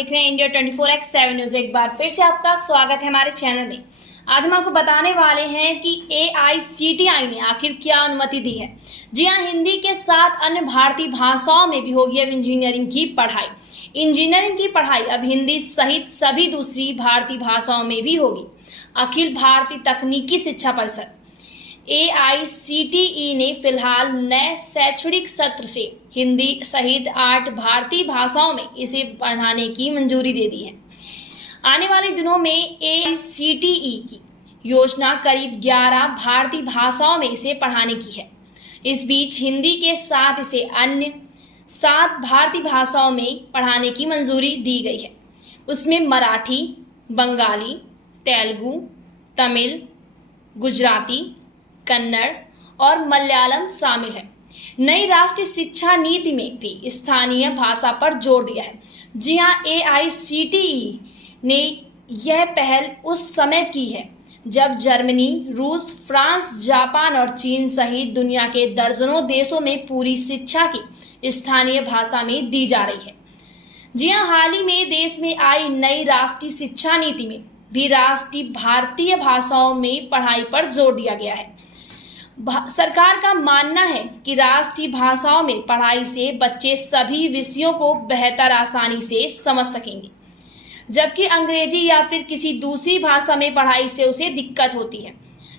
देख रहे हैं इंडिया 24x7 न्यूज। एक बार फिर से आपका स्वागत है हमारे चैनल में। आज हम आपको बताने वाले हैं कि AICTI ने आखिर क्या अनुमति दी है। जी हाँ, हिंदी के साथ अन्य भारतीय भाषाओं में भी होगी अब इंजीनियरिंग की पढ़ाई। इंजीनियरिंग की पढ़ाई अब हिंदी सहित सभी दूसरी भारतीय भाषाओं में भी होगी। अखिल भारतीय तकनीकी शिक्षा परिषद AICTE ने फिलहाल नए शैक्षणिक सत्र से हिंदी सहित 8 भारतीय भाषाओं में इसे पढ़ाने की मंजूरी दे दी है। आने वाले दिनों में AICTE की योजना करीब 11 भारतीय भाषाओं में इसे पढ़ाने की है। इस बीच हिंदी के साथ इसे अन्य 7 भारतीय भाषाओं में पढ़ाने की मंजूरी दी गई है। उसमें मराठी, बंगाली, तेलुगु, तमिल, गुजराती, कन्नड़ और मलयालम शामिल है। नई राष्ट्रीय शिक्षा नीति में भी स्थानीय भाषा पर जोर दिया है। जी हां, AICTE ने यह पहल उस समय की है जब जर्मनी, रूस, फ्रांस, जापान और चीन सहित दुनिया के दर्जनों देशों में पूरी शिक्षा की स्थानीय भाषा में दी जा रही है। जी हां, हाल ही में देश में आई नई राष्ट्रीय शिक्षा नीति में भी राष्ट्रीय भारतीय भाषाओं में पढ़ाई पर जोर दिया गया है। सरकार का मानना है कि राष्ट्रीय भाषाओं में पढ़ाई से बच्चे सभी विषयों को बेहतर आसानी से समझ सकेंगे, जबकि अंग्रेजी या फिर किसी दूसरी भाषा में पढ़ाई से उसे दिक्कत होती है।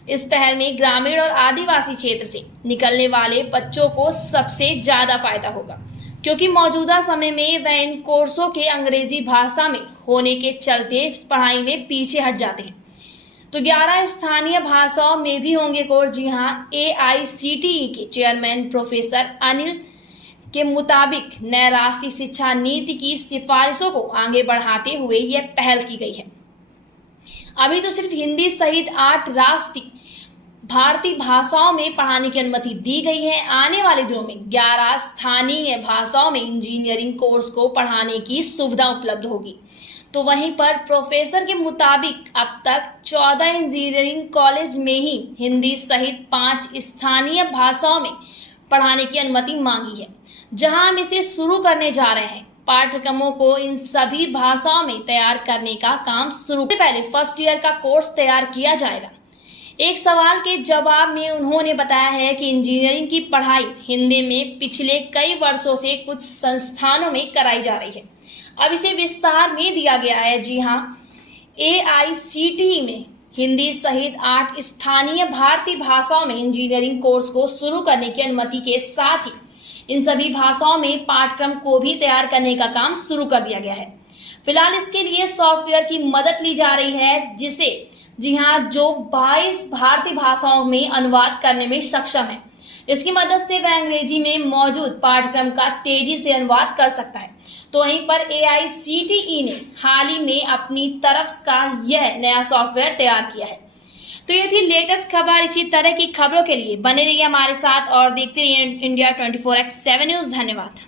इस पहल में ग्रामीण और आदिवासी क्षेत्र से निकलने वाले बच्चों को सबसे ज़्यादा फायदा होगा, क्योंकि मौजूदा समय में वह इन कोर्सों के अंग्रेजी भाषा में होने के चलते पढ़ाई में पीछे हट जाते हैं। तो 11 स्थानीय भाषाओं में भी होंगे कोर्स। जी हाँ, AICTE के चेयरमैन प्रोफेसर अनिल के मुताबिक नए राष्ट्रीय शिक्षा नीति की सिफारिशों को आगे बढ़ाते हुए यह पहल की गई है। अभी तो सिर्फ हिंदी सहित 8 राष्ट्रीय भारतीय भाषाओं में पढ़ाने की अनुमति दी गई है। आने वाले दिनों में 11 स्थानीय भाषाओं में इंजीनियरिंग कोर्स को पढ़ाने की सुविधा उपलब्ध होगी। तो वहीं पर प्रोफेसर के मुताबिक अब तक 14 इंजीनियरिंग कॉलेज में ही हिंदी सहित 5 स्थानीय भाषाओं में पढ़ाने की अनुमति मांगी है, जहां हम इसे शुरू करने जा रहे हैं। पाठ्यक्रमों को इन सभी भाषाओं में तैयार करने का काम शुरू से पहले फर्स्ट ईयर का कोर्स तैयार किया जाएगा। एक सवाल के जवाब में उन्होंने बताया है कि इंजीनियरिंग की पढ़ाई हिंदी में पिछले कई वर्षों से कुछ संस्थानों में कराई जा रही है, अब इसे विस्तार में दिया गया है। जी हाँ, AICTE में हिंदी सहित 8 स्थानीय भारतीय भाषाओं में इंजीनियरिंग कोर्स को शुरू करने की अनुमति के साथ ही इन सभी भाषाओं में पाठ्यक्रम को भी तैयार करने का काम शुरू कर दिया गया है। फिलहाल इसके लिए सॉफ्टवेयर की मदद ली जा रही है, जिसे जी हाँ जो 22 भारतीय भाषाओं में अनुवाद करने में सक्षम है। इसकी मदद से वह अंग्रेजी में मौजूद पाठ्यक्रम का तेजी से अनुवाद कर सकता है। तो वहीं पर AICTE ने हाल ही में अपनी तरफ का यह नया सॉफ्टवेयर तैयार किया है। तो ये थी लेटेस्ट खबर। इसी तरह की खबरों के लिए बने रहिए हमारे साथ और देखते रहिए इंडिया 24x7 न्यूज। धन्यवाद।